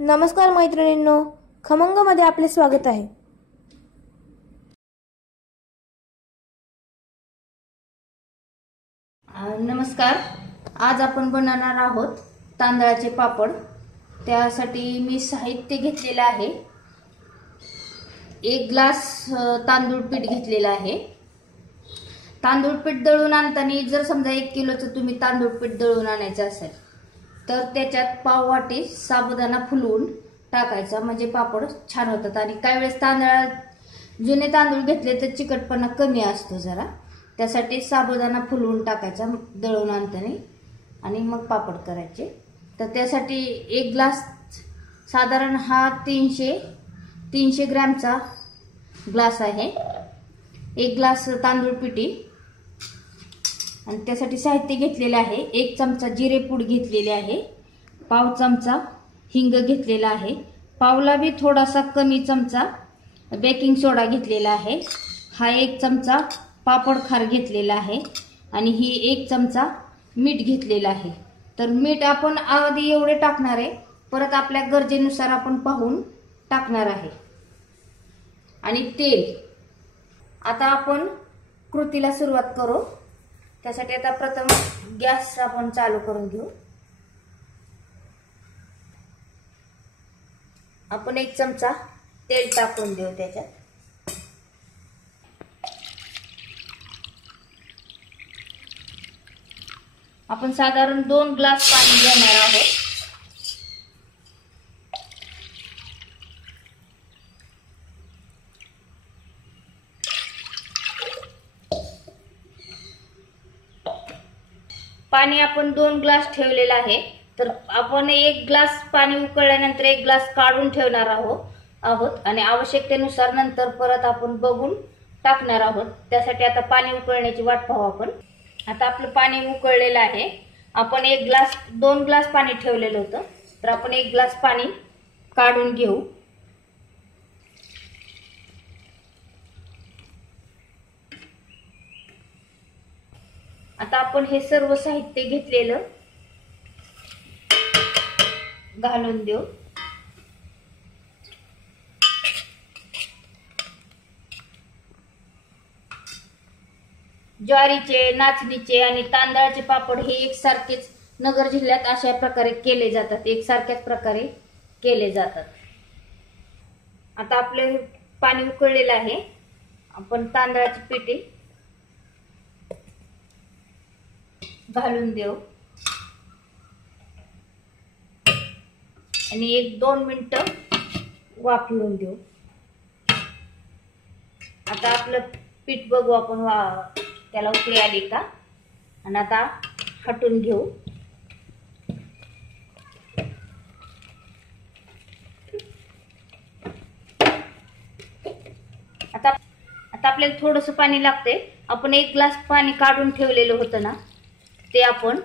नमस्कार मैत्रिणींनो, खमंगमध्ये आपले स्वागत आहे। नमस्कार। आज आपण बनवणार आहोत तांदळाचे पापड। त्यासाठी मी साहित्य घेतलेले आहे। 1 ग्लास तांदूळ पीठ घेतलेला आहे। तांदूळ पीठ दळून आणताना जर समजा 1 किलोचं तुम्ही तांदूळ पीठ दळून आणायचं असेल तर त्याच्यात पाव वाटी साबुदाणा फुलवून टाकायचा, म्हणजे पापड छान होतात। आणि काही वेळेस जुने तांदूळ घेतले तर चिकटपणा कमी असतो जरा, त्यासाठी साबुदाणा फुलवून टाकायचा दळून आणताना आणि मग पापड करायचे। तर त्यासाठी 1 ग्लास साधारण हा 300 ग्रॅमचा ग्लास आहे। 1 ग्लास तांदूळ पिठी आणि त्यासाठी साहित्य घेतलेले आहे। 1 चमचा जिरे पूड घेतलेले आहे, पाव चमचा हिंग घेतलेला आहे, पावला भी थोडासा कमी चमचा बेकिंग सोडा घेतलेला आहे, हा 1 चमचा पापड खार घेतलेला आहे आणि ही 1 चमचा मीठ घेतलेला आहे। तर मीठ आपण आधी एवढे टाकणार आहे, परत आपल्या गरजेनुसार आपण पाहून टाकणार आहे। आणि तेल। आता आपण कृतीला सुरुवात करू। त्यासाठी आता प्रथम गॅस आपण चालू करून घेऊ। आपण 1 चमचा तेल टाकून देऊ त्याच्यात। आपण साधारण 2 ग्लास पाणी घेणार आहोत। पाणी आपण 2 ग्लास ठेवलेलं आहे। तर आपण 1 ग्लास पाणी उकळल्यानंतर 1 ग्लास काढून ठेवणार आहोत आणि आवश्यकतेनुसार नंतर परत आपण बघून टाकणार आहोत। त्यासाठी आता पाणी उकळण्याची वाट पाहू आपण। आता आपलं पाणी उकळलेलं आहे। आपण 2 ग्लास पाणी ठेवलेलं होतं, तर आपण 1 ग्लास पाणी काढून घेऊ। आता आपण हे सर्व साहित्य घेतलेलं घालून देऊ। ज्वारीचे, नाचणीचे आणि तांदळाचे पापड हे एकसारखेच नगर जिल्ह्यात अशा प्रकारे केले जातात, एकसारख्याच प्रकारे केले जातात। आता आपले पाणी उकळलेलं आहे। आपण तांदळाची पिठी घालून देऊ आणि 1-2 मिनिटं वाफवून देऊ। आता आपलं पीठ बघू आपण, त्याला उकळी आली का, आणि आता हटून घेऊ। आता आपल्याला थोडंसं पाणी लागते। आपण 1 ग्लास पाणी काढून ठेवलेलं होतं ना, ते आपण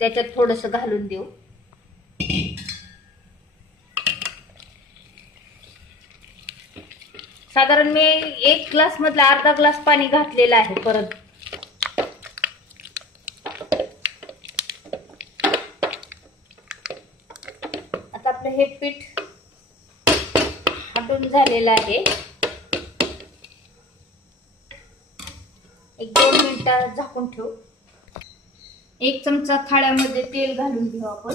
त्याच्यात थोडंसं घालून देऊ। साधारण मी 1 ग्लास मधला अर्धा ग्लास पाणी घातलेलं आहे परत। आता आपलं हे पीठ हटून झालेलं आहे। 1-2 मिनिटं झाकून ठेवू। 1 चमचा थाळ्यामध्ये तेल घालून घेऊ आपण।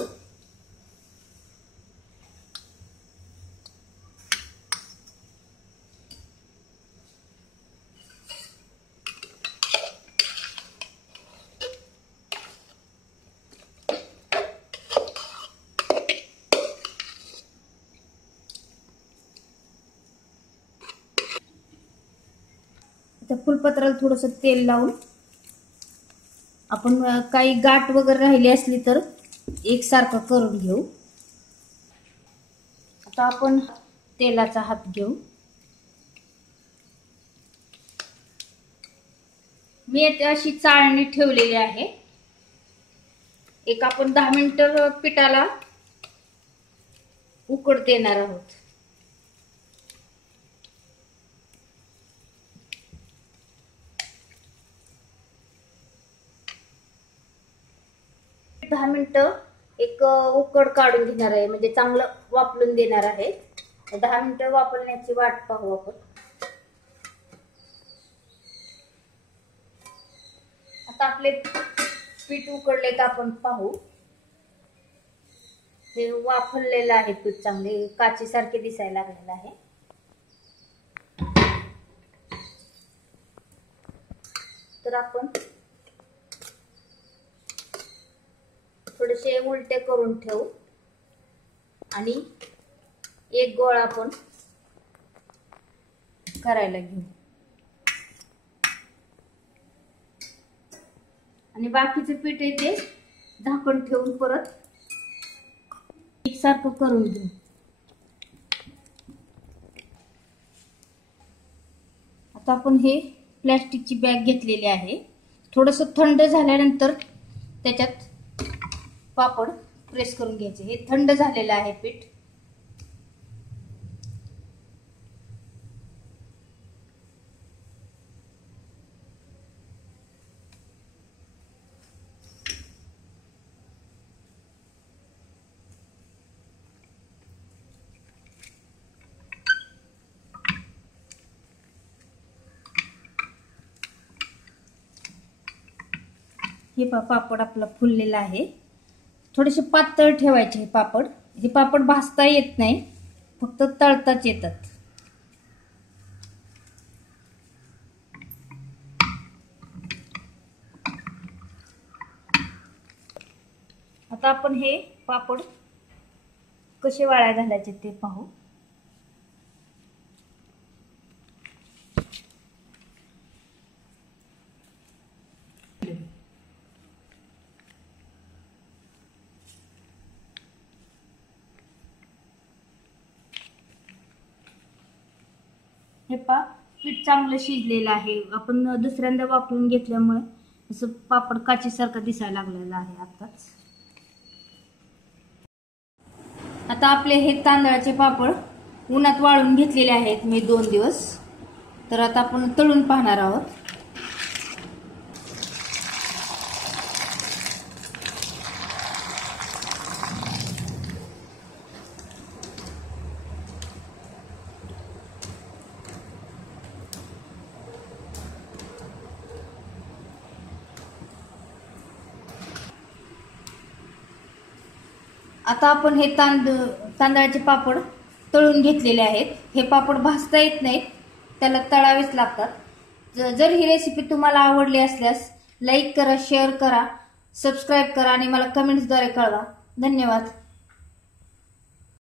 आता फुलपत्राला थोडंसं तेल लावून आपण काही गाठ वगैरे राहिली असली तर एकसारखं करून घेऊ। आता आपण तेलाचा हात घेऊ। मी इथे अशी चाळणी ठेवलेली आहे। आपण 10 मिनिटं पिठाला उकड देणार आहोत। दहा मिनिटं एक एक उकड काढून घेणार आहे, म्हणजे चांगलं वाफलून देणार आहे. 10 मिनिटं वाफलण्याची वाट पाहू आपण. आता आपले पीठ उकडले का आपण पाहू. हे वाफललेलं आहे पीठ, चांगले काचेसारखे दिसायला लागलेलं आहे. तर आपण थोडेसे उलटे करून ठेवू आणि एक गोळा आपण करायला घेऊ आणि बाकीचे पीठ आहे ते झाकण ठेवून परत एकसारखं करून घेऊ. आता आपण हे प्लॅस्टिकची बॅग घेतलेली आहे. थोडस थंड झाल्यानंतर त्याच्यात पापड प्रेस करून घ्यायचे. हे थंड झालेलं आहे पीठ. हे पापड आपला फुललेला आहे. थोडेसे पातळ ठेवायचे हे पापड. हे पापड भाजता येत नाही, फक्त तळताच येतात. आता आपण हे पापड कसे वाळ्या घालायचे ते पाहू. हे पीठ चांगलं शिजलेलं आहे. आपण दुसऱ्यांदा वापरून घेतल्यामुळे असं पापड काचेसारखं दिसायला लागलेलं आहे आताच. आता आपले हे तांदळाचे पापड उन्हात वाळून घेतलेले आहेत मी 2 दिवस. तर आता आपण तळून पाहणार आहोत. आता आपण हे तांदळाचे पापड तळून घेतलेले आहेत. हे पापड भाजता येत नाहीत, त्याला तळावेच लागतात. जर ही रेसिपी तुम्हाला आवडली असल्यास लाईक करा, शेअर करा, सबस्क्राईब करा आणि मला कमेंट्सद्वारे कळवा. धन्यवाद.